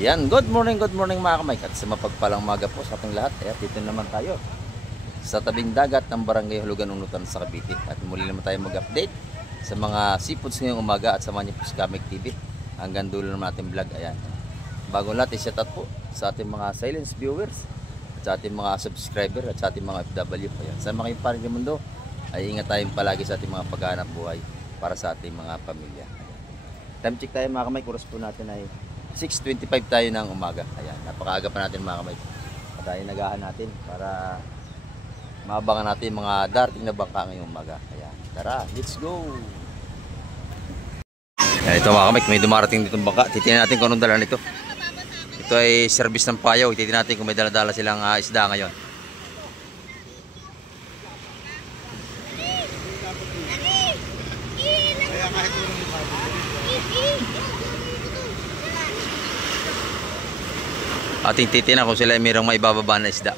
Ayan, good morning mga kamay. At sa mapagpalang maga po sa ating lahat. Ayan, dito naman tayo sa tabing dagat ng Barangay Hulugan, Unutan sa Cavite. At muli naman tayo mag-update sa mga seafoods ngayong umaga at samahan niyo po sa Kamek TV hanggang dulo ng ating vlog. Ayan, bago lahat, i-shout out po sa ating mga silence viewers at sa ating mga subscriber at sa ating mga FW. Ayan, sa mga iparing ng mundo ay ingat tayong palagi sa ating mga paghahanap buhay para sa ating mga pamilya. Ayan. Time check tayo mga kamay, kuras po natin ay 6:25 tayo ng umaga. Ayan, napakaaga pa natin mga kamay. Tayo nagahan natin para maabangan natin mga darating na bangka ngayong umaga. Ayan, tara, let's go! Ayan, ito mga kamay, may dumarating ditong bangka. Titignan natin kung anong dala nito. Ito ay service ng payaw. Titignan natin kung may dala-dala silang isda ngayon. Ating titinan kung sila ay mayroong maibababa na isda.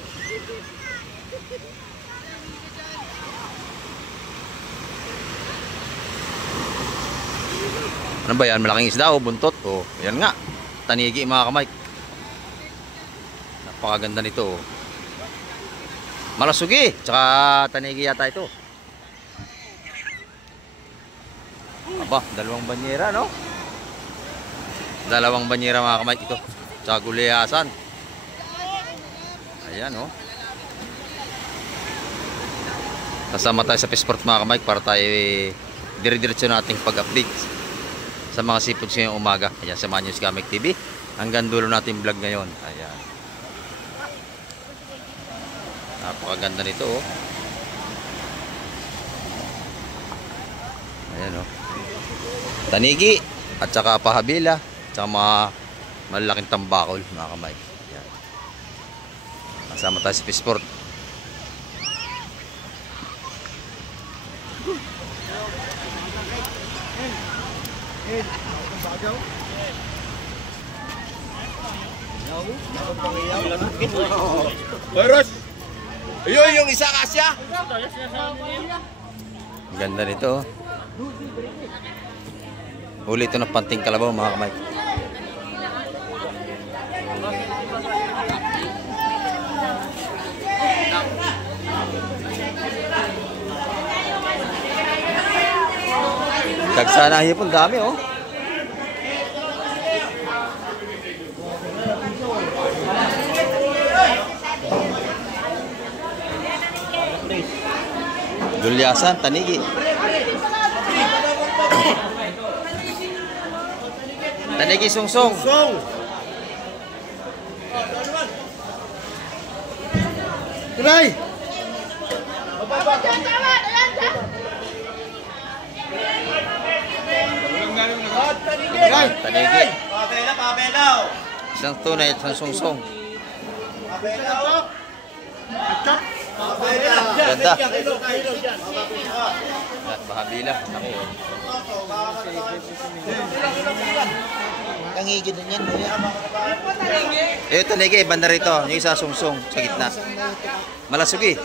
Ano ba yan? Malaking isda o buntot? O, yan nga. Tanigi mga kamay. Napakaganda nito. O. Malasugi. Tsaka tanigi yata ito. Aba, dalawang banyera, no? Dalawang banyera mga kamay ito. Tsaka guliyasan. Ayan, oh. Kasama tayo sa Fishport mga kamay para tayo dire-diretso nating pag-update sa mga seafoods ngayong umaga. Ayan, samahan nyo sa Kamek TV hanggang dulo natin vlog ngayon. Ayan, napakaganda nito, oh. Ayan, oh. Tanigi at saka pahabila, tsaka mga malalaking tambakol mga kamay. Ayan. Kasama tayo sa Fishport. Beres. Ayun yung isa kasya. Ganda nito, oh. Huli ito ng panting kalabaw mga kamay. Dagsana hipon, dami, oh. Gulyasan, tanigi. Tanigi sungsong. Tuloy. Tanigi. Pabela. Isang tunay at isang sungsong. Pabela. Ganda. Pahabila. Laki, oh. Tangigi din yan. Eh, tanigi, banda rito. Yung isa sungsong sa gitna. Malasugi.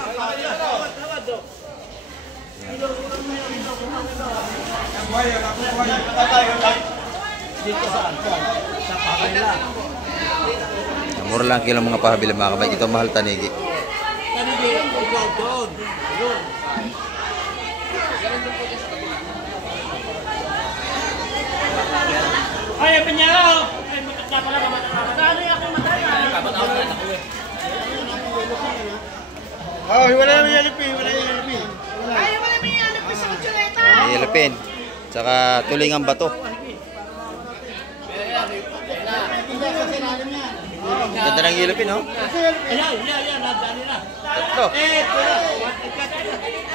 Mura lang kilo mga pahabila mga kamay. Ito mahal tanigi. Ay, penyao. Ay, matanda pala ba matanda? Ano yung aking matay? Kapataw na ako eh. Oh, wala naman yalipin, wala yalipin. Ay, wala may ano pa sa kutsareta. May yelapin. Tsaka tulingang bato. Ganda ng yelapin, oh. Ayan, nadali na. Tatlo.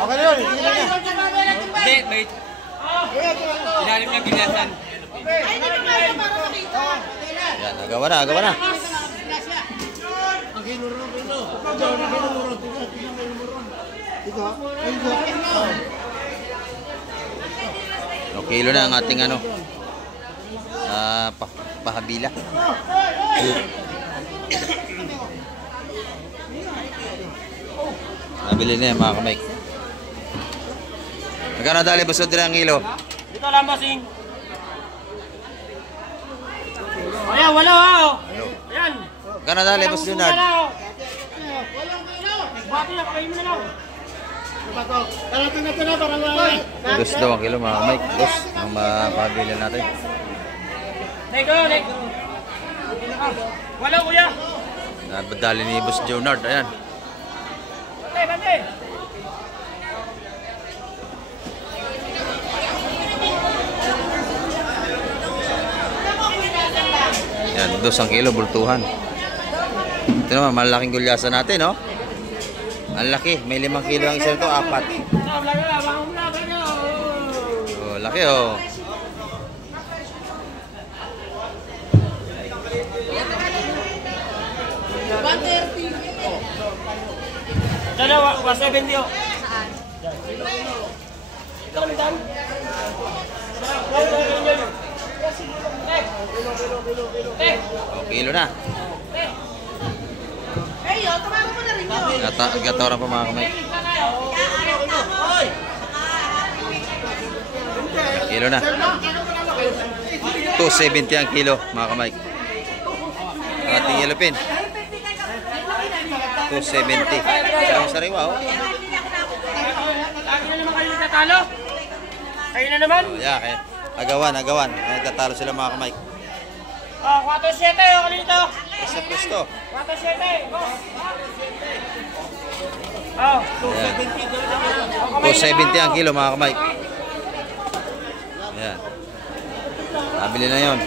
Okay na yun, hindi na yan. Hindi, may ilalim ng ginasan. Ay, hindi na kaya para makita. Yan, agawa na. Ang kinurong ito. No, kilo na ang ating ano. Pahabila. Nabili na yan mga kamay. Magkano dali ba sudra ang kilo? Dito lang basing. Ayan, wala ha. Magkano dali, Boss Junard? Dos daw ang kilo mga Mike. Dos ang mapabili natin. Wala kuya. Nabadali ni Boss Junard. Ayan. Bante. Yan, dos ang kilo, bultuhan. Ito naman, malaking gulyasan natin, no? Ang laki, may 5 kilo ang isa nito, 4. Oh, laki, oh. Dalawa, 170 oh. Ito kami daan. Oh, kilo na. Gatawaran pa mga kamay. Kilo na. 270 ang kilo mga kamay. Ang ating yellow pin. 270. Sariwa, oh. Lagi na naman kayo nagtatalo. Kayo na naman. Oh, yeah, kaya. Agawan. Nagtatalo sila mga kamay. Oh, 4-7 oh, kalito. Pwesto. 4-7. Oh. 270 ang kilo mga kamay. Ayan. Nabili na yon.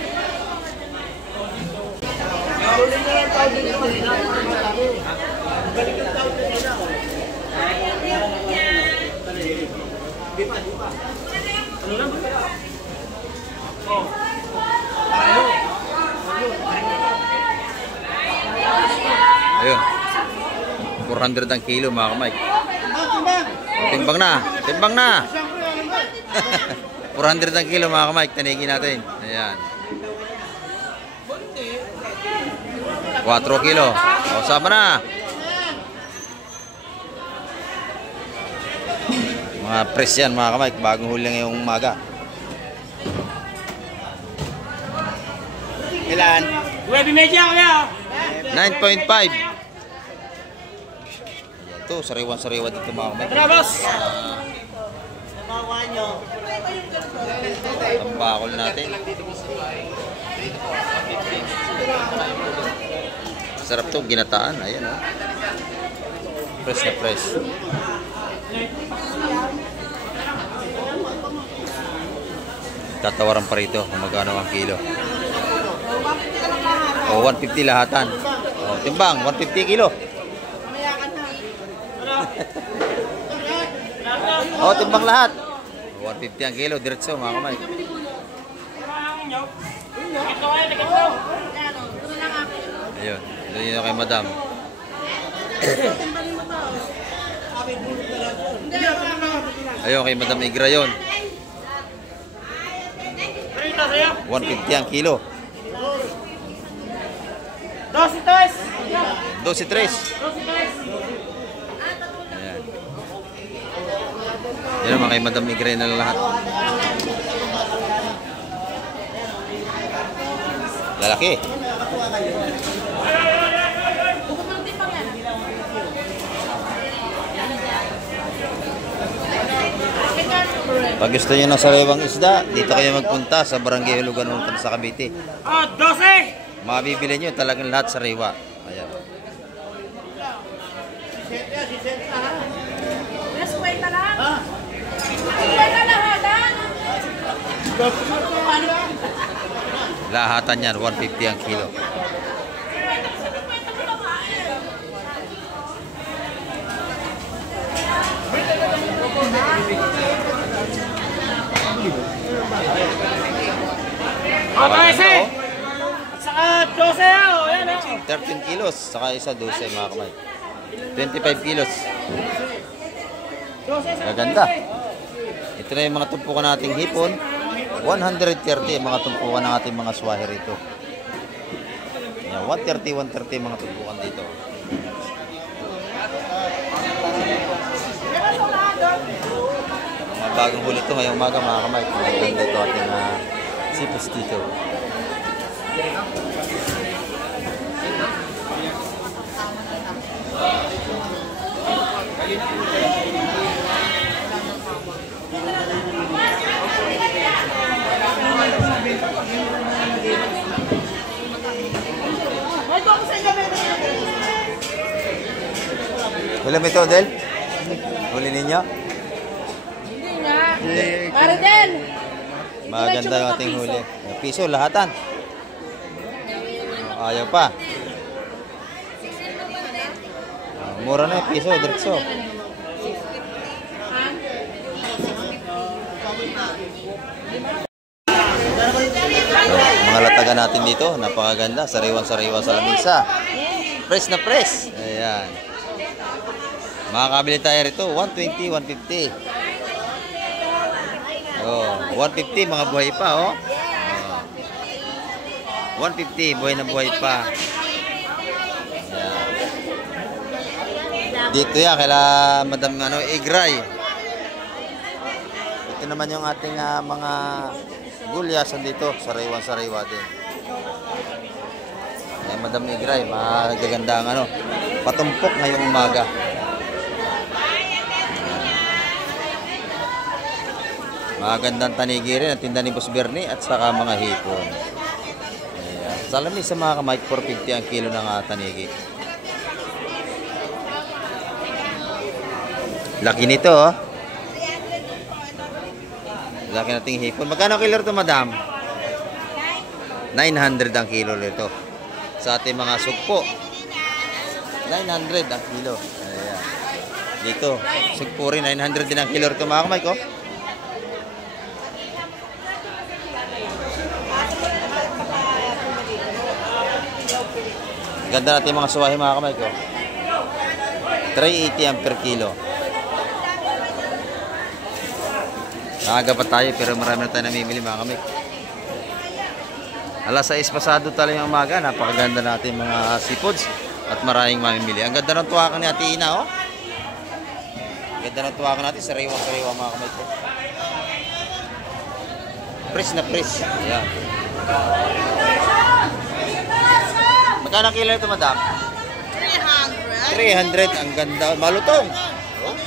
Ayun. 400 ang kilo mga kamay. Timbang na. 400 ang kilo mga kamay. Tanigin natin. Ayan. 4 kilo. O, sama na. Mga press yan mga kamay. Bagong huli ngayong umaga. Ilan? 9.5 kuya. 9.5. Ito, sariwan-sariwa dito mga kamay. Tara boss. Tambakol natin. Sarap to, ginataan. Ayan, oh. Press na press. Tatawaran pa rito kung magkano ang kilo. O, 150 lahatan. O, timbang, 150 kilo. O, timbang lahat. 150 ang kilo, diretso mga kamay. Ayun, ito yun kay madam. Ayun, kay madam Igra yun. 150 ang kilo. 12.3. Ayan. Yan naman kay madam Igra na lahat. Lalaki. Pag gusto nyo ng sariwang isda, dito kayo magpunta sa Barangay Hulugan Unutan sa Cavite. 12. Mabibili nyo talagang lahat sariwa. Ayan. Lahatan yan, 150 ang kilo. Saka 12 oh, yan oh. 13 kilos, saka isa 12 mga kamay. 25 kilos. Gaganda. Ito na yung mga tumpukan nating hipon. 130 mga tumpukan ng ating mga swahe rito. Yan, 130 mga tumpukan dito. Mga bagong huli ito ngayong umaga mga kamay. Maganda ito ating sipos dito. Huli mo ito, Del? Huli ninyo? Hindi nga. Maridel! Maganda yung ating huli. Piso, lahatan. Ayaw pa. Mura na yung piso, diretso. Mga latagan natin dito, napakaganda. Sariwan-sariwa sa lamisa. Press na press. Ayan. Makakabili tayo rito, 120, 150. Oh, 150 mga buhay pa, oh. 150, buhay na buhay pa. Ayan. Dito yan, kaila Madam Igray. Ito naman yung ating mga gulyasan dito, sariwan-sariwa din. Ayan, Madam Igray, magaganda ang patumpok ngayong umaga. Magandang tanigi rin ang tinda ni Boss Bernie at saka mga hipon. Ayan. Salami sa mga kamay, 450 ang kilo ng tanigi. Laki nito, oh. Laki nating hipon. Magkano kilo ito, madam? 900 ang kilo nito. Sa ating mga sugpo, 900 ang kilo. Ayan. Dito, sugpo rin, 900 din ang kilo nito, mga kamay ko. Ganda natin mga suwahe, mga kamay ko. 380 ang per kilo. Naaga pa tayo pero marami na tayo namimili, mga kamay. Alas 6 pasado tayo yung umaga. Napakaganda natin mga seafoods at maraming mamimili. Ang ganda ng tuwakan ni Ate Ina, oh. Ganda ng tuwakan natin. Sariwa-sariwa, mga kamay ko. Press na press. Ayan. Magkano kilo ito, madam? 300. 300. Ang ganda. Malutong. Oh.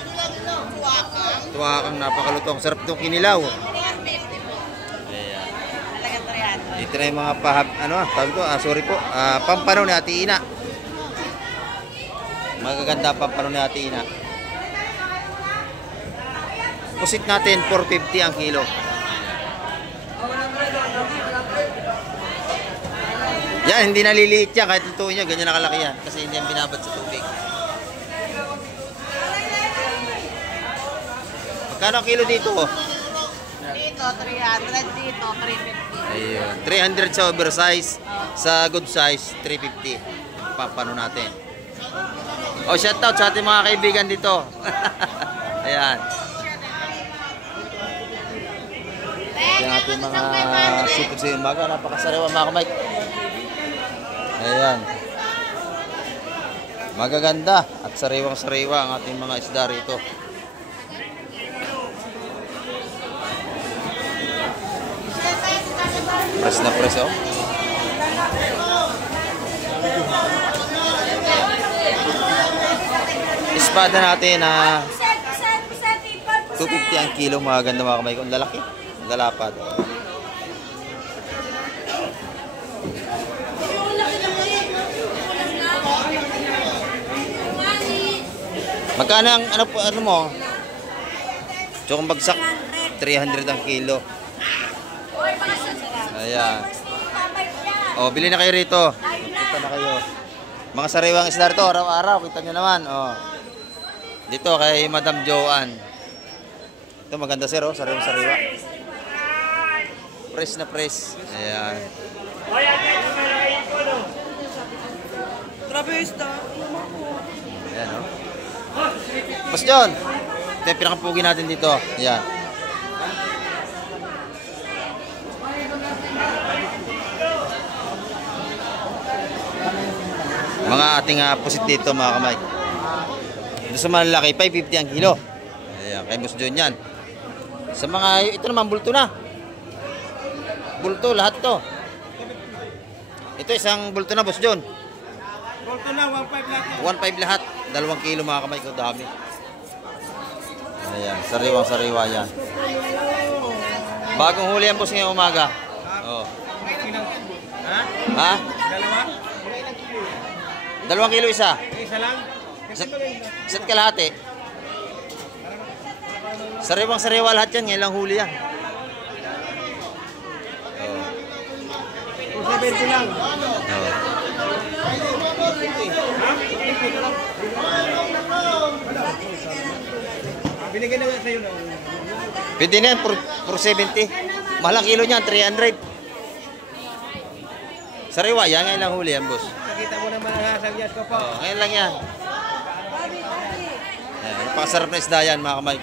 Tuwakang napakalutong. Sarap itong kinilaw. Ayan. Dito na yung mga tawag ko, sorry po. Pampano ni Ate Ina. Magaganda pampano ni Ate Ina. Pusit natin, 450 ang kilo. Yan, hindi naliliit yan. Kahit lutuin nyo, ganyan nakalaki yan. Kasi hindi yan binabad sa tubig. Magkano ang kilo dito? Dito, 300. Dito, 350. Ayun. 300 sa oversize. Sa good size, 350. Pampano natin. Oh, shoutout sa ating mga kaibigan dito. Ayan. Yung ating mga seafood sa umaga. Napakasariwa, mga kamay. Ayan. Magaganda at sariwang-sariwa ang ating mga isda rito. Press na press, oh. Espada natin na 250 ang kilo. Magaganda, mga kamay ko. Ang lalaki. Ang lalapad. Magkano ang ano mo? Tsukong bagsak, 300 ang kilo. Ayan. Oh, bili na kayo rito. Kita na kayo. Mga sariwang isda rito, araw-araw. Kita nyo naman. Oh. Dito kay Madam Joanne. Ito maganda, sir, oh. Sariwang-sariwa. Press na press. Ayan. Ayan, oh. Boss John, ito yung pinakapugi natin dito. Ayan. Mga ating pusit dito, mga kamay. Ito sa malaki, 550 ang kilo. Ayan, kay Boss John yan. Sa mga, ito naman, bulto na. Bulto, lahat to. Ito isang bulto na, Boss John. Bolto lang, 1.5 lahat. 1.5 lahat. 2 kilo mga kamay ko. Dami. Ayan. Sariwang-sariwa yan. Bagong huli yan boss ngayong umaga. Oh. Ha? Ha? Dalawa? 2 kilo isa. Isa lang? Isa't kalahati. Sariwang-sariwa lahat yan. Ngayon lang huli yan. Oh. 270 lang. Oh. Binigyan naman sa'yo na. Pwede na yan, for 70. Mahal ang kilo niyan, 300. Sariwa yan, ngayon lang huli yan, boss. Nakita mo naman ang hasagyas ko po. Oh, ngayon lang yan. Ayan, napakasarap na isda yan, mga kamay.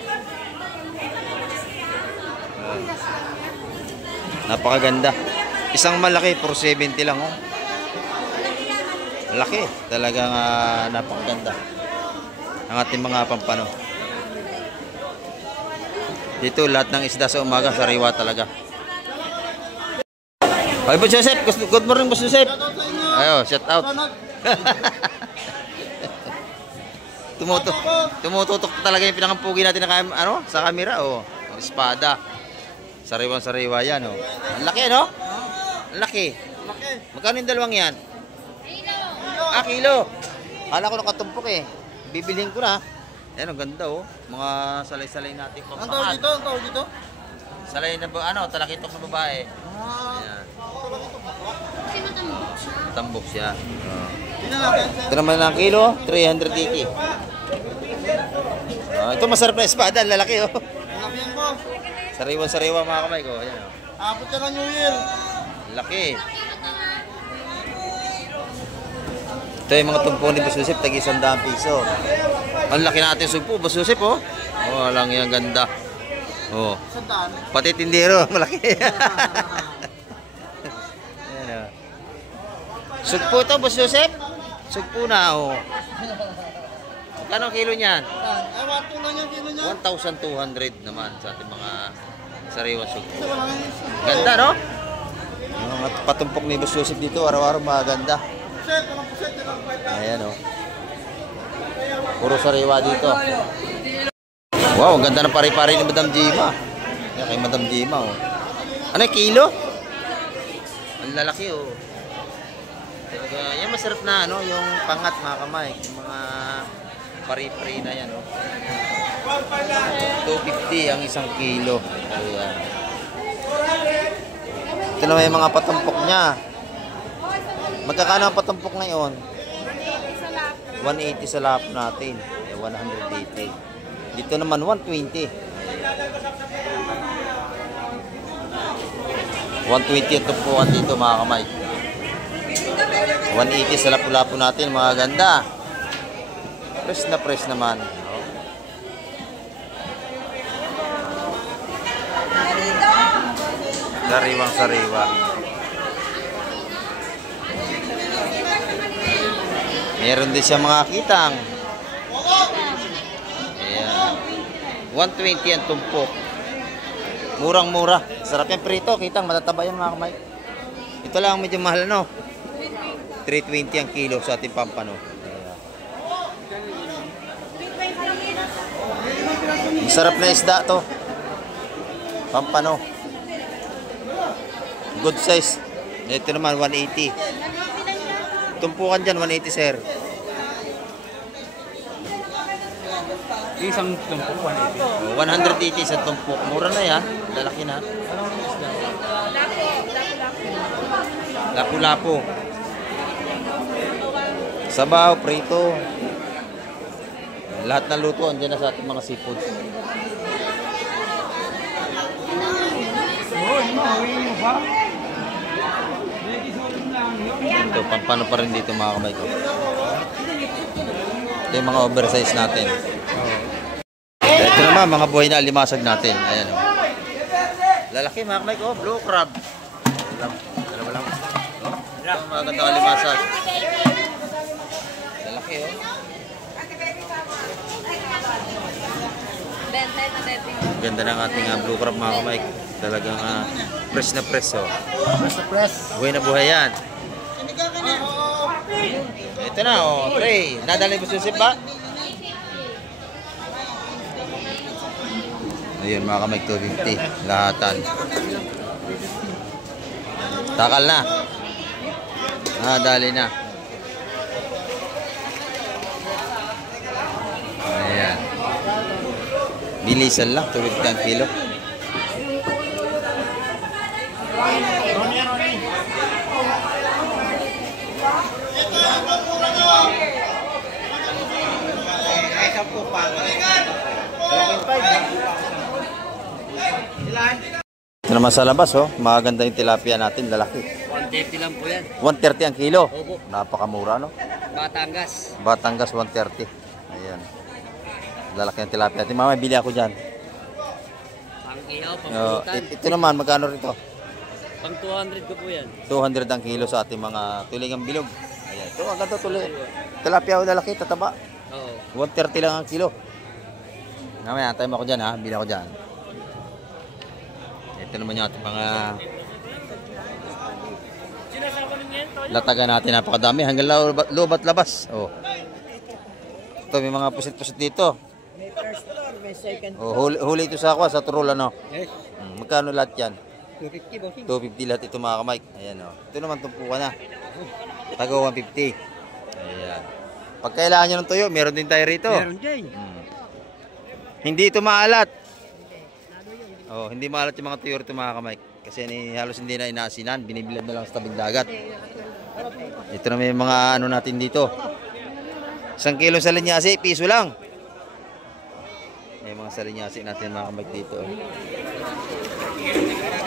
Napakaganda. Isang malaki, for 70 lang, oh. Laki. Talagang napakaganda. Ang ating mga pampano. Dito, lahat ng isda sa umaga, sariwa talaga. Ay, Boss Joseph. Good morning, Boss Joseph. Ayo, shout out. Tumututok talaga yung pinangampugi natin na sa camera, oh. Ang espada. Sariwang-sariwa yan, oh. Ang laki, no? Ang laki. Magkano yung dalawang yan? Kilo. Kala ko nakatumpok eh. Bibilhin ko na. Ayan, ang ganda, oh. Mga salay-salay natin. Ang tawag dito? Ang tawag dito? Salay na talakitok na babae. Ayan. Tambok siya. Oh. Tingnan natin. Ito naman ang kilo, 300 kiki. Ito masarap na espada, lalaki, oh. Laki yan po. Sariwan-sariwa mga kamay ko. Ayan, oh. Abot ka ng New Year. Laki. Ito yung mga tumpo ni Boss Joseph, tagi 100 piso. Ang laki natin sugpo, Boss Joseph, oh. Oh, lang yan, ganda. Oh. Sandaan. Pati tindero, malaki. Ayan, oh. Sugpo ito, Boss Joseph. Sugpo na, oh. Magkano kilo niyan? Ay, 1.2 lang yung kilo niya. 1,200 naman sa ating mga sariwang sugpo. Ito, wala nga yung Ganda, no? Yung mga patumpok ni Boss Joseph dito, araw-araw maganda. puset. Walang puset. Walang 5 lang. Ayan, oh. Puro sariwa dito. Wow, ang ganda ng pari-pari ni Madam Jima. Yan kay Madam Jima, oh. Ano, kilo? Ang lalaki, oh. Talaga, yan masarap na, ano, yung pangat, mga kamay. Yung mga pari-pari na yan, oh. 250 ang isang kilo. Ayan. Ito naman yung mga patumpok niya. Magkakano ang patumpok ngayon? 180 sa lap natin. 180. Dito naman 120. 120 ang tumpukan dito mga kamay. 180 sa lapu-lapu natin mga ganda. Press na press naman. Sariwang sariwa. Meron din siya mga kitang. Ayan. 120 ang tumpok. Murang-mura. Sarap yung prito. Kitang matataba yan mga kamay. Ito lang medyo mahal, no? 320 ang kilo sa ating pampano. Masarap na isda to. Pampano. Good size. Ito naman 180. Tumpukan dyan 180 sir. Isang tumpok, 180. 180 sa tumpok. Mura na yan. Lalaki na. Lapu-lapu. Sabaw, prito. Lahat ng luto andyan na sa ating mga seafood. Ito, pampano pa rin dito mga kamay ko. Ito yung mga oversize natin. Ito naman, mga buhay na alimasag natin. Ayan o. Lalaki mga kamay ko, blue crab. Dalawa lang. Ito, mga gandang alimasag. Lalaki o. Ganda ng ating blue crab mga kamay. Talagang fresh na fresh o. Press na press. Buhay na buhay yan. Sinigang ka na. Ito ito na, oh. Tray. Nadali mo susip ba? Ayun, mga kamay, 250. Lahatan. Takal na. Dali na. Ayan. Bilisan lang, 250 ang kilo. Ito naman sa labas, oh. Maganda yung tilapia natin, lalaki. 130 lang po yan. 130 ang kilo. Opo. Napakamura, no? Batangas. Batangas 130. Ayan. Lalaki ng tilapia natin. Mama, bili ako dyan. Pang ihaw, pang Oh, pulutan. ito naman, magkano rito? Pang 200 ko po yan. 200 ang kilo sa ating mga tulingang bilog. Ayan. Ito, ang ganda tuloy. Tilapia o lalaki, tataba. Oo. 130 lang ang kilo. Mamaya, antayin mo ako dyan, ha? Bili ako dyan. Ito naman yung ating mga latagan natin, napakadami hanggang loob at labas. Oh. Ito, may mga pusit-pusit dito. Oh, huli ito sa aqua, sa turol, ano? Yes. Magkano lahat yan? 250 bossing. 250 lahat ito, mga kamay. Ayan, oh. Ito naman tumpukan na. Tago 150. Ayan. Pag kailangan nyo ng tuyo, meron din tayo rito. Meron din. Hindi ito maalat. Oh, hindi maalat yung mga tuyo rito, mga kamay. Kasi halos hindi na inaasinan, binibilad na lang sa tabing dagat. Ito na may mga ano natin dito. 1 kilo sa linyasi, piso lang. May mga sa linyasi natin, mga kamay, dito.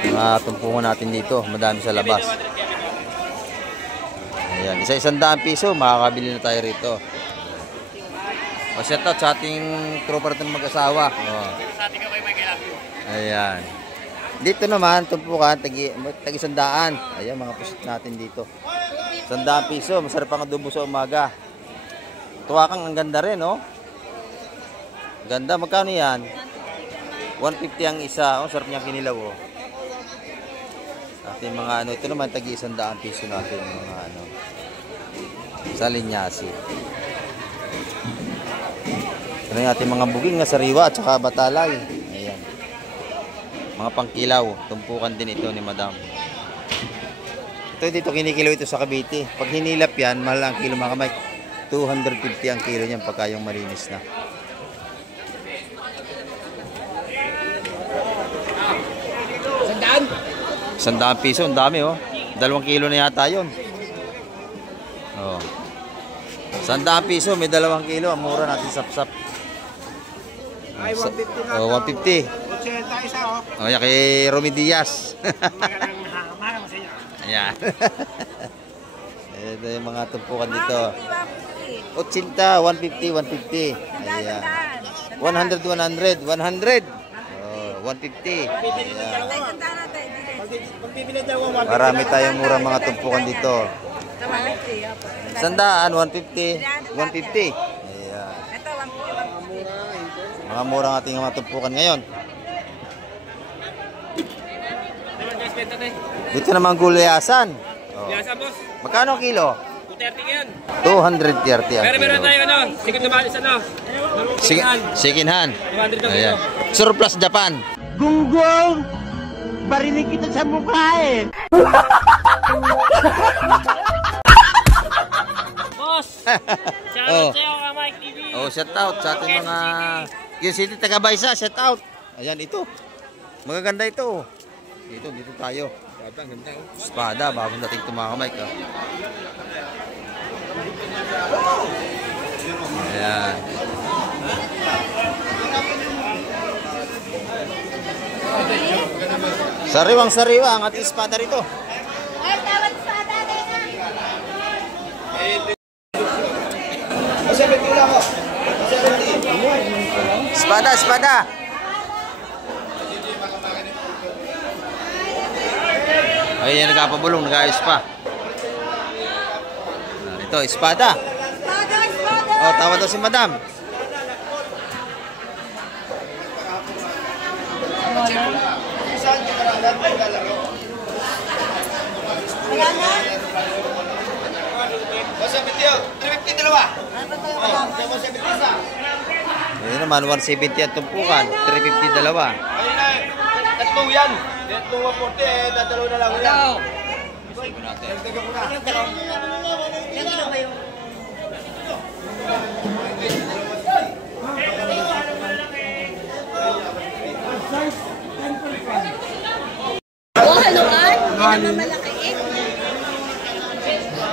Mga tumpungan natin dito, madami sa labas. Ayan, isa-100 piso, makakabili na tayo rito. O, shout out sa ating tropa natin mag-asawa. Oh. Ayan. Dito naman, tumpukan, tagi 100. Ayan, mga pusit natin dito. 100 piso, masarap ang adobo sa umaga. Tuwakang ang ganda rin, oh. Ganda, magkano yan? 150 ang isa. Oh, sarap niya kinilaw, oh. At yung mga ano, ito naman, tagi 100 piso natin, mga ano. Sa linyasi. Ito na yung ating mga buging na sariwa at saka batalay. Ayan. Mga pangkilaw. Tumpukan din ito ni Madam. Ito dito, kinikilaw ito sa Cavite. Pag hinilap yan, mahal ang kilo, mga kamay. 250 ang kilo niyan pagka yung malinis na. Sandaan piso, ang dami, oh. 2 kilo na yata yun. Oh. 100 piso, may 2 kilo. Ang mura natin sapsap. Ay, 150 na. Oh, 150. 80 isa, oh. Oh, yan kay Romy Diaz. Ayan. Ito yung mga tumpukan dito. 80, 150, 150. Ayan. 100, 100, 100. Oh, 150. Ayan. Marami tayong murang mga tumpukan dito. 100, 150, 150. Ayan. Mga murang ating mga tumpukan ngayon. Dito naman gulayasan. Oh. Boss. Magkano ang kilo? 230 yan. 230 ang Pero meron kilo. tayo ano, second to balis ano. Second hand. 200 ang Ayan. kilo. Surplus Japan. Gunggong! Barinig kita sa mukha eh! Boss! Shout Oh. out sa'yo ka Mike TV. Oh, shout out sa ating mga Quezon City taga Baysa, shout out. Ayan ito. Magaganda ito. Dito tayo. Espada, bagong dating ito, mga kamay. Ayan. Sariwang sariwa ang ating espada rito. Ay, tawad sa tatay na. Espada, espada. Ayan, nagkapabulong, nag-ayos pa. Ito, espada. Oh, tawad daw si Madam. Basta video, 350 dalawa. Oh, 170 isa. Ayun naman, 170 ang tumpukan. 350 dalawa. Ayun na, tatlo yan. Tatlo 140 eh, tatlo na lang yan. Dagdagan ko na. Oh, haluan? Yan ang malaki eh.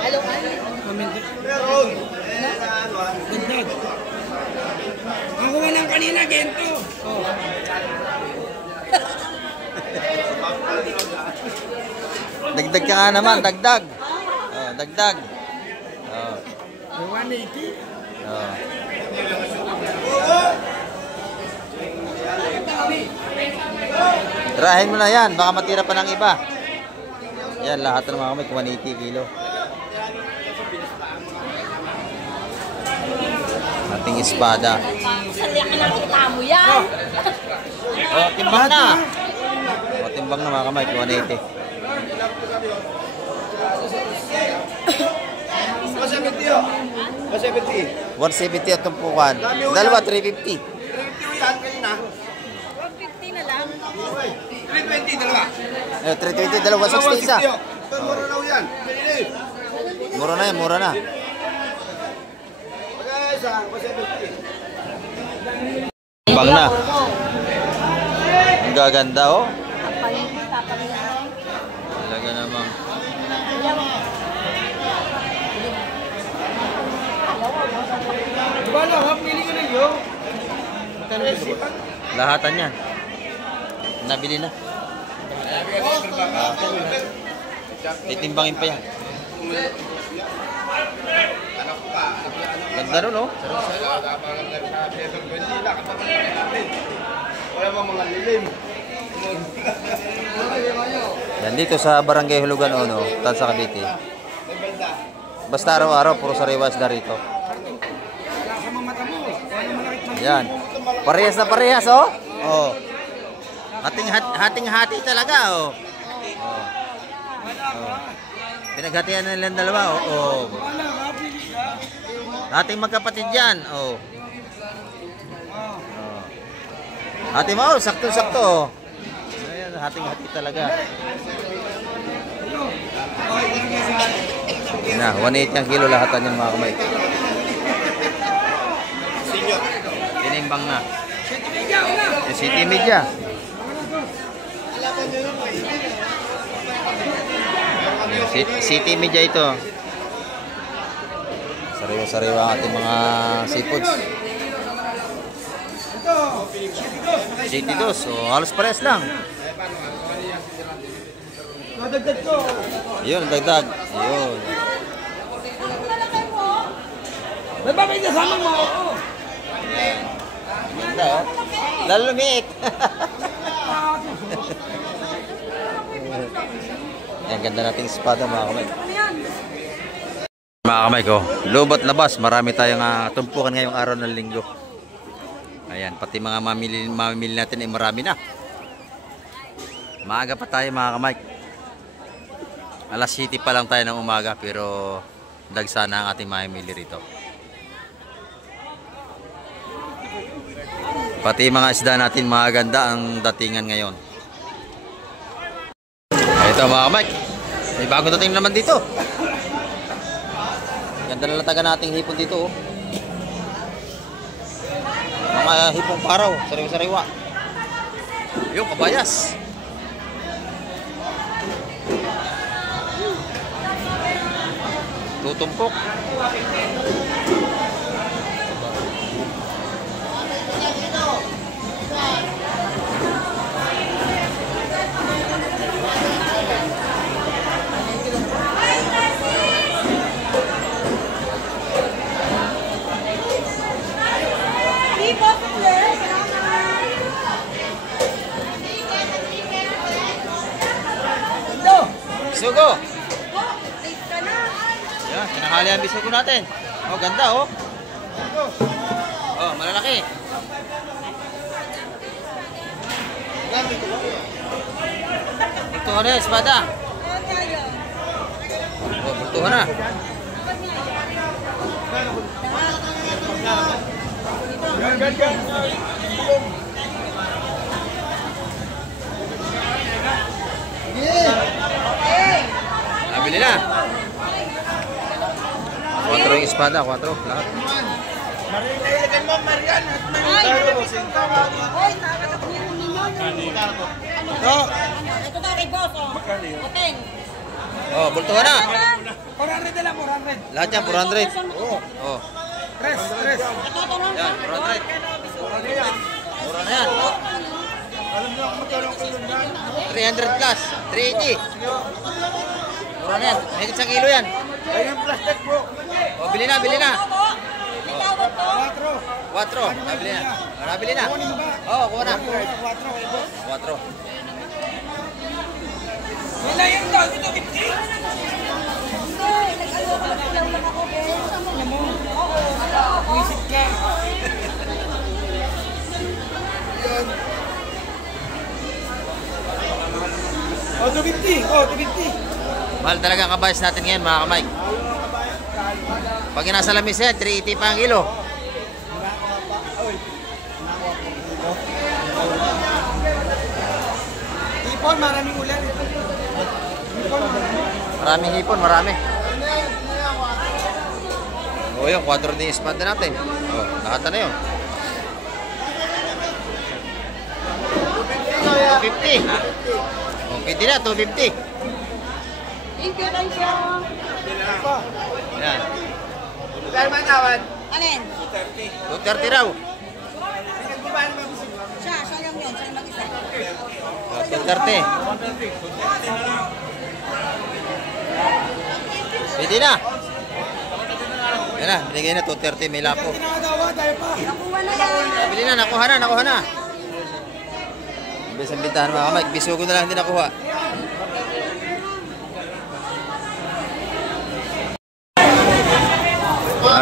Haluan? Meron. Ang kuha ng kanina, gento. Dagdag ka nga naman, dagdag. Oh, dagdag. Oh. 180. Oh. Tirahin mo na yan, baka matira pa ng iba. Yan, lahat ng mga kamay, 180 kilo. Ating espada. Saan ka nakita mo yan? Oh, timbang na. Oh, timbang na mga kamay, 180. 170 oh. 170. 170 at tumpukan. Dalawa, 350. 350 yan kanina. 150 na lang. 320 dalawa. 320, dalawa, 160 isa. Mura raw yan. Mura na yan, mura na. Pagka isa, 170. Timbang na. Ang gaganda, oh. Talaga namang. Diba lang, ha? Pili ka na yun. Lahatan yan. Nabili na. Titimbangin pa yan. Ganda rin, oh. Wala bang mga lilim? Yan dito sa Barangay Hulugan, no? Tansa Cavite. Basta araw-araw, puro sariwas na rito. Yan. Parehas na parehas, oh. Oh. Hating-hati talaga, oh. Oh. Oh. Pinaghatian na nilang dalawa, oh. Oh. Hating magkapatid yan, oh. Oh. Hati mo, oh. Sakto-sakto, oh. Ayan, hating-hati talaga. Yan na, 180 ang kilo lahatan yan mga kamay. Tinimbang na. City Media. City Media ito. Sariwa-sariwa ang ating mga seafoods. City Dos. So, halos pares lang. Nadagdag ko. Yun, dagdag. Yun. Ba't ba may kasama mo ako? Ganda, oh. Lalo lumiit. Yan, ganda nating espada mga kamay. Mga kamay ko, loob at labas, marami tayong tumpukan ngayong araw ng linggo. Ayan, pati mga mamimili natin ay marami na. Maaga pa tayo mga kamay. Alas 7 pa lang tayo ng umaga pero dagsa na ang ating mamimili rito. Pati mga isda natin maganda ang datingan ngayon. Ito mga kamay, may bagong dating naman dito. Ganda na latagan nating hipon dito, oh. Mga hipong paraw, sariwa-sariwa. Yung kabayas. Tutumpok. Bisugo. Yan, kinakali ang bisugo natin. Oh, ganda, oh. Oh, malalaki. Bultuhan na, espada. Oh, bultuhan na. Nabili na. 4 yung espada, 4 lahat. Marilayagan mo, Marian. Ay, takat ako ninyo. Ito na kay boss, oh. Oteng. Oh, bultuhan na. 400 na lang, 400. Lahat yan, 400. Oh. Tres. Ito, ito, Yan, 400. Mura na yan. Alam niyo ako magkano ko yun yan? 300 plus, 380. Mura na yan, may isang kilo yan. Ayun, plastic po. Oh, bili na, bili na. Itawag to. 4, nabili na. Nabili na. Oh, kuha na. 4. Wala yung daw, ito 50. Hindi, nag-aloko lang ako, Ben. Visit ka. Oh, 250. Oh, 250. Mahal talaga ang kabayas natin ngayon, mga kamay. Pag nasa lamis yan, 380 pa ang kilo. Ipon, maraming ulan. Maraming hipon, marami. O yun, 4 din yung espada natin. O, lahat na yun. 250. O, 50 na, 250. Thank you, thank you. Yan. Kaya matawad. Alin? 230 raw. Siya lang yun. Siya mag-isa. O, 230. Pwede na. Yan na, binigay na 230, may lapo. Tinadawa, tayo pa. Nakuha na yan. Bili na, nakuha na. Imbes ang bintahan mga kamay, bisugo na lang hindi nakuha.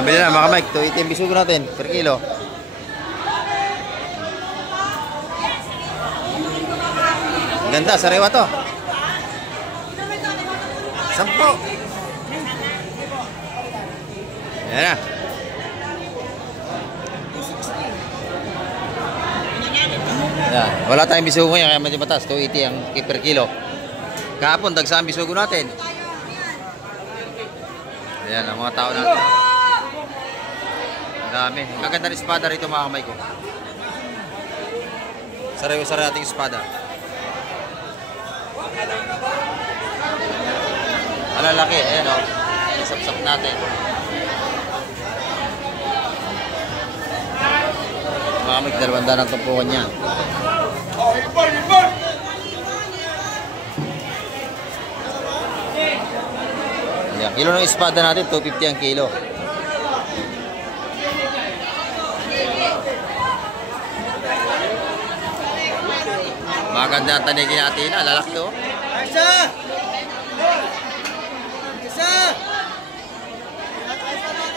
Bili na mga kamay, 280 yung bisugo natin per kilo. Ganda, sariwa to. 10. Yan na. Yan. Wala tayong bisugo ngayon kaya medyo mataas. 280 ang per kilo. Kahapon, dagsa ang bisugo natin. Ayan, ang mga tao natin. Ang dami. Ang gaganda ng espada rito mga kamay ko. Sariwa-sariwa ating espada. Alalaki, ayan o. Isap-sap natin. Mga kamay, 200 ang tumpukan niya. Ayan, kilo ng espada natin, 250 ang kilo. Maganda ang tanigin natin na, lalaki to.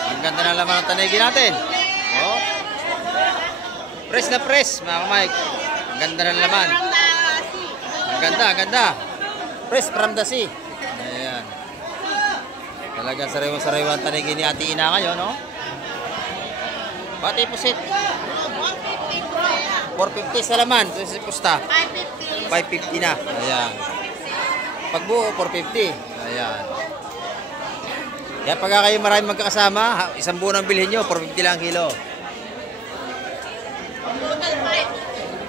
Ang ganda na laman ang tanigin natin. Oh. Press na press, mga kamay. Ang ganda na laman. Ang ganda. Press from the sea. Ayan. Talagang sariwa-sariwa ang tanigin ni Ate Ina ngayon, no? Pati pusit. 450 sa laman. Ito si pusta. 550 na. Ayan. Pagbuo, 450. Ayan. Kaya pagka kayo maraming magkakasama, isang buo ng bilhin nyo, 450 lang kilo.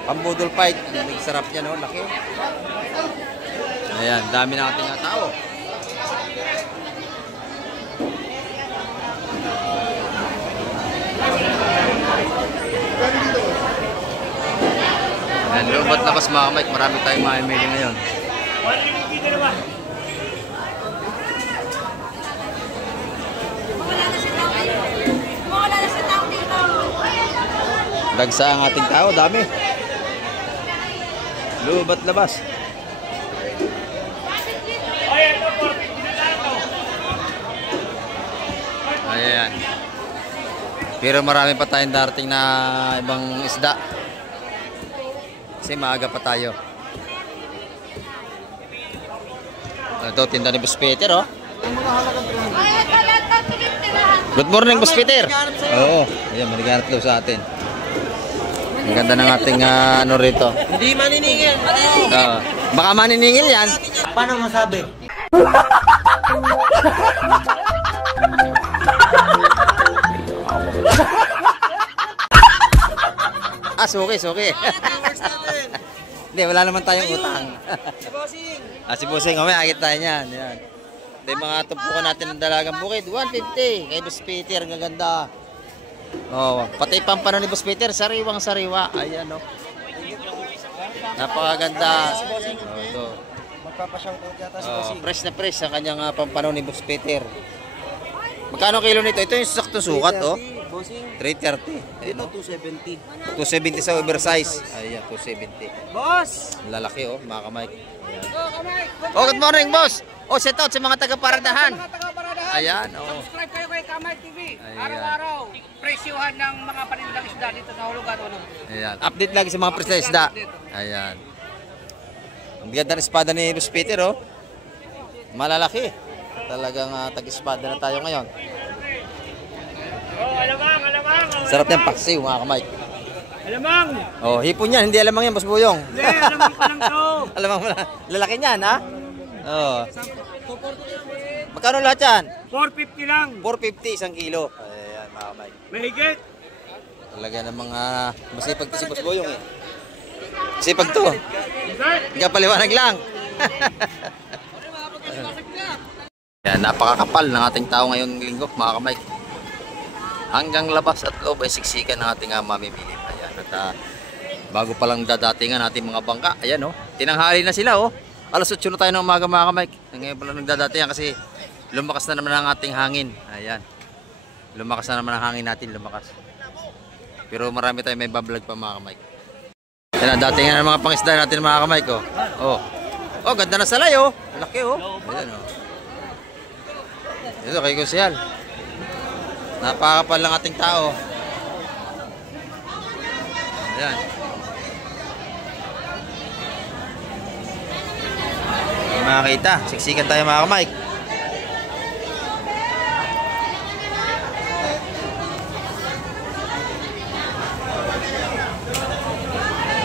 Pambudol fight. Sarap niya, no? Laki. Ayan, dami na ating tao. Ayan, lubat labas mga kamay. Marami tayong mamimili ngayon. Dagsa ang ating tao, dami. Lubat labas. Ayan. Pero marami pa tayong darating na ibang isda. Kasi maaga pa tayo. Ito, tinda ni Boss Peter, oh. Good morning, Boss Peter. Oo. Ayan, maniganap daw sa atin. Ang ganda ng ating ano rito. Hindi maniningil. Baka maniningil yan. Paano masabi? Suki. Hindi, wala naman tayong utang. Si Bossing, may agit tayo niyan. Yan. Ito yung mga tumpukan natin ng dalagang bukid. 150. Kay Boss Peter, ang gaganda. Pati pampano ni Boss Peter, sariwang-sariwa. Ayan, napakaganda. Ito. Magpapashoutout yata si Bossing. Fresh na fresh ang kanyang pampano ni Boss Peter. Magkano kilo nito? Ito yung saktong sukat, Bossing. 330. Ayun, 270. 270 sa oversize. Ayan, 270. Boss! Lalaki, mga kamay. Good morning, boss. Shout out sa mga taga-Paradahan. Ayan, Subscribe kayo kay Kamay TV. Ayan. Araw-araw, presyuhan ng mga panindang isda dito sa hulugan. Ayan. Update lagi sa mga presyo ng isda. Ayan. Ang ganda ng espada ni Boss Peter, malalaki. Talagang tag-espada na tayo ngayon. Alamang. Sarap yan, paksiw, mga kamay. Alamang. Hipon yan. Hindi alamang yan, Boss Buyong. Hindi, alamang pa lang to. Alamang mo na. Lalaki niyan, ha? Magkano lahat yan? 450 lang. 450 isang kilo. Ayan, mga kamay. Mahigit. Talaga namang masipag to si Boss Boyong eh. Masipag to. Hindi ka paliwanag lang. Yan, napakakapal ng ating tao ngayong linggo, mga kamay. Hanggang labas at loob ay siksikan ng ating mamimili. Ayan, at bago palang dadatingan natin mga bangka. Ayan, tinanghali na sila, Alas 8 na tayo ng umaga, mga kamay. Ngayon pala nagdadatingan kasi lumakas na naman ang ating hangin. Ayan. Lumakas na naman ang hangin natin, lumakas. Pero marami tayong may bablog pa, mga kamay. Yan, datingan ng mga pangisda natin, mga kamay ko. Ganda na salay, laki, Ayan, Ito, kay Kusyal. Napakapal lang ating tao. Ayan. Hindi makakita. Siksikan tayo, mga kamay.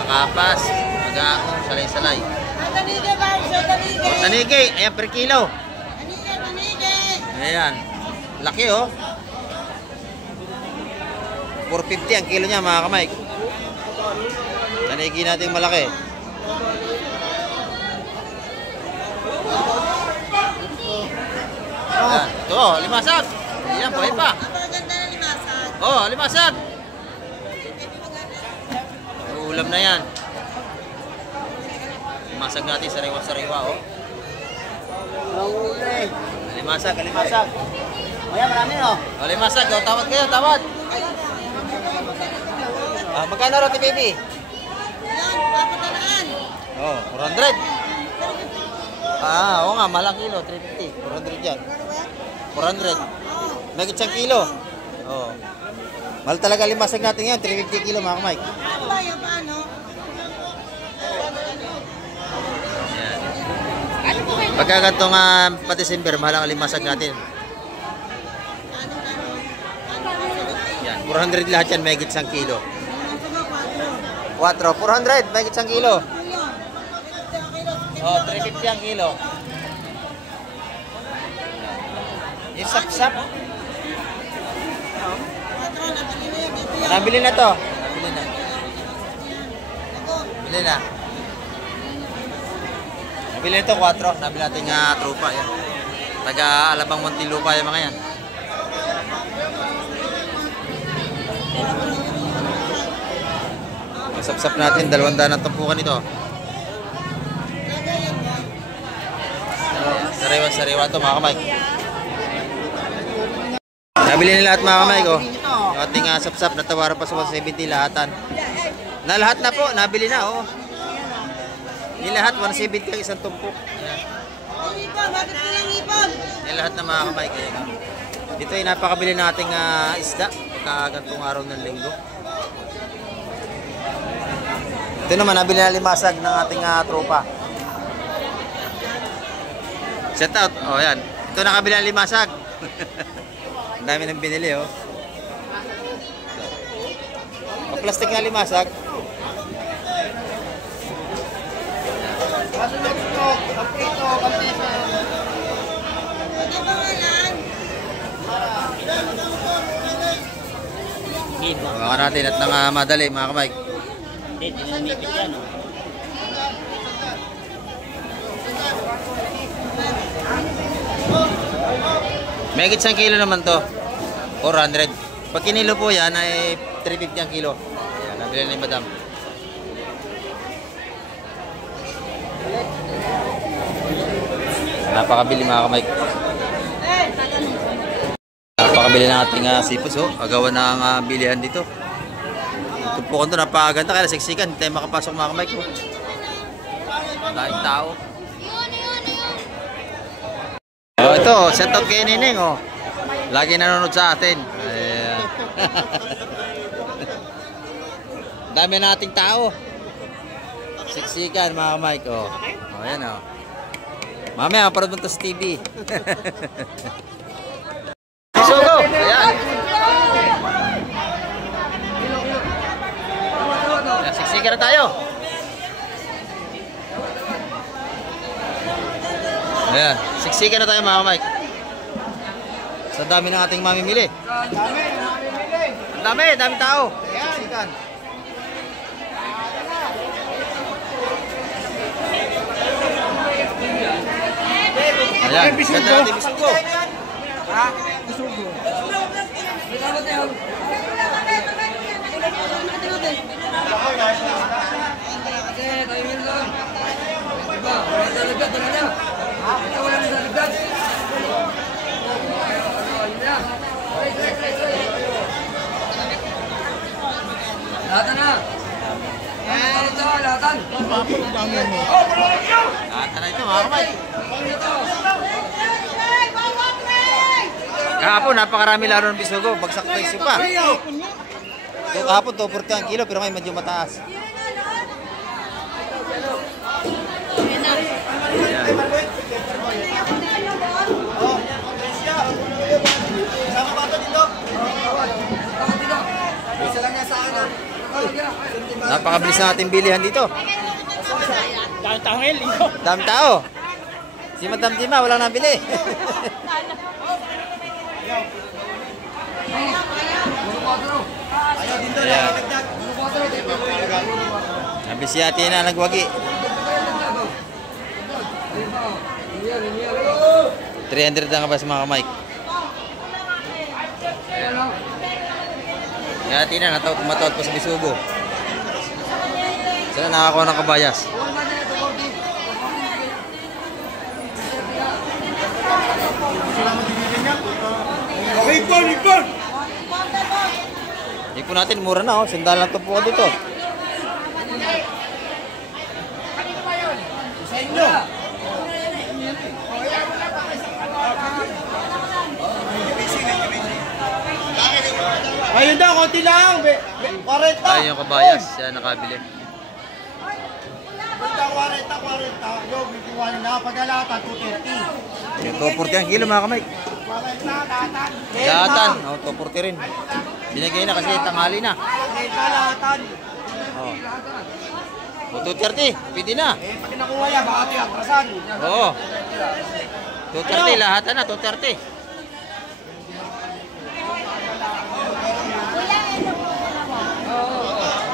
Nakapas. Mag-aakong salay-salay. Tanige, Barso, tanige. Tanigi. Ayan, per kilo. Tanige. Ayan. Laki, 450 ang kilo niya, mga kamay. Tanigi natin malaki. Ayan. Ito, limasag. Ayan, buhay pa. Napakaganda na limasan. Limasag. Ulam na yan. Limasag natin, sariwa-sariwa, Limasag. Ayan, marami, Limasag, tawad kayo, tawad. Magkano roti, baby? Yan, papatanaan. 400. Oo nga, malang kilo, 350. 400 yan. 400. May isang kilo. Mahal talaga limasag natin yan, 350 kilo, mga kamay. Ano ba yung paano? Pagka gantong pa-December, mahal ang limasag natin. Yan, 400 lahat yan, may isang kilo. 400, may isang kilo. 350 ang kilo. Yung sap-sap. Nabili na to. Nabili na. Nabili na to, 4. Nabili natin trupa. Yan. Taga Alabang Montilupa yung mga yan. Sap-sap natin, 200 ang tumpukan ito. Sariwa-sariwa ito, mga kamay. Nabili nila lahat, mga kamay ko. Yung ating sap-sap, natawaran pa sa 170 lahatan. Na lahat na po, nabili na, Yung lahat, 170 ang isang tumpok. Ipon, bakit silang ipon? Yung lahat na, mga kamay. Kaya, dito ay napakabili ng ating isda. Kagantong araw ng linggo. Ito naman, nabili na limasag ng ating tropa. Shout out. Yan. Ito nakabili na limasag. Ang dami nang binili, Plastic na limasag. Masunod ito, ang prito, kantisa. Ano pangalan? Baka natin at nang madali mga kamay. May higit 1 kilo naman to. 400. Pag kinilo po yan ay 350 ang kilo. Ayan, nabili ni madam. Napakabili mga kamay. Napakabili ng ating sipos. Oh. Agawan ng bilihan dito. Ito po kanto napakaganda. Kaya siksikan. Hindi tayo makapasok mga kamay ko. Dahil tao. Oh, ito, set out kay Nining, oh. Lagi nanonood sa atin. Ayan. Dami nating tao. Siksikan, mga Mike, oh. Oh, ayan, oh. Mamaya, parang sa TV. Sugo! Ayan. Ayan, siksikan na tayo. Ayan, siksikan na tayo mga Mike. Sa dami ng ating mamimili. Ang dami, daming tao. Siksikan. Ayan, ganda natin bisugo. Ha? Bisugo. Lahatan na. Lahatan. Lahatan na ito mga kamay. Kahapon napakarami laro ng bisugo. Bagsak presyo pa. So, kahapon 240 ang kilo pero ngayon medyo mataas. Ayan. Napakabilis na ating bilihan dito. Dami tao. Si Madam Dima wala nang bili. Ayan. Nabi si ate na nagwagi. 300 ang kabas mga Mike. Si ate na matawad pa sa bisugo. Saan nakakuha ng kabayas? Ipon! Ipon natin, mura na oh. Sandal lang ito po dito. Sa inyo! Ayun daw, konti lang! 40! Ay, yung kabayas. Siya nakabili. 40. Yung bikuha na paglalata, 230. Yung 240 ang kilo mga kamay. 40 lahatan. Lahatan. Oh, 240 rin. Binigay na kasi tanghali na. Lahatan. Oh. O, 230. Pwede na. Pati nakuha yan, baka ito yung atrasan. Oo. 230 lahatan na, 230.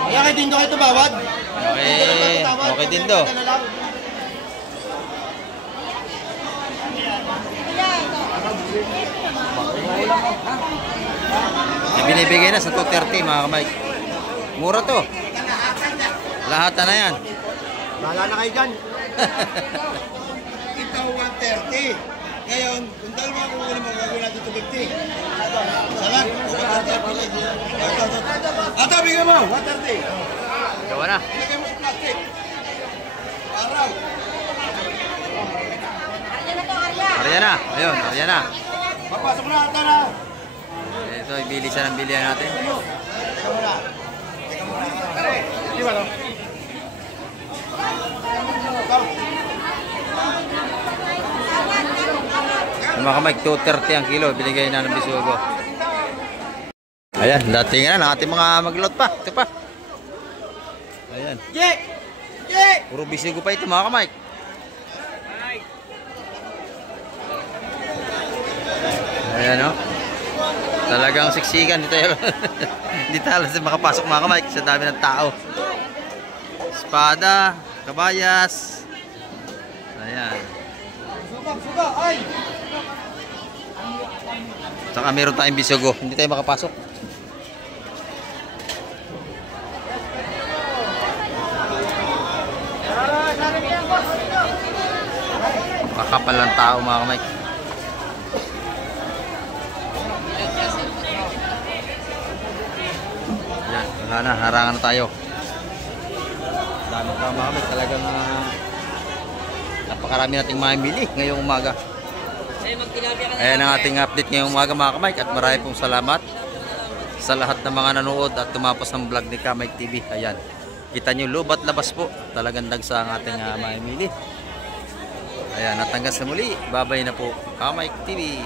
Kaya kay Dindo kayo tumawad. Okay. Okay din do. Binibigay na sa 230 mga kamay. Mura to. Lahatan na yan. Bahala na kayo dyan. Ito 130. Ngayon, kung dalawa kung ulit mo, gagawin natin 250. Salang? Ato, bigyan mo! 130. Gawa na. Ilagay mo sa plastic. Araw. Arya na. Ayun, arya na. Papasok na, ata na. Ito, ibili siya ng bilihan natin. Ikaw muna. Di ba no? Yung mga kamay, 230 ang kilo. Binigay na ng bisugo. Ayan, dating na ng ating mga maglot pa. Ito pa. Ayan. Ye! Ye! Puro bisugo pa ito mga kamay. Ayan o. Talagang siksikan dito. Hindi tayo makapasok mga kamay kasi dami ng tao. Espada, kabayas. Ayan. Saka meron tayong bisugo. Hindi tayo makapasok. Makakapal ng tao mga kamay. Yan, wala na, harangan na tayo. Dami pa mga kamay, talagang napakarami nating mamili ngayong umaga. Ayan ang ating update ngayong umaga mga kamay, at marami pong salamat sa lahat ng mga nanood at tumapos ng vlog ni Kamay TV. Ayan, kita nyo lubat labas po, talagang dagsa ang ating mamili. Ayan, natanggas na muli. Babay na po Kamay TV.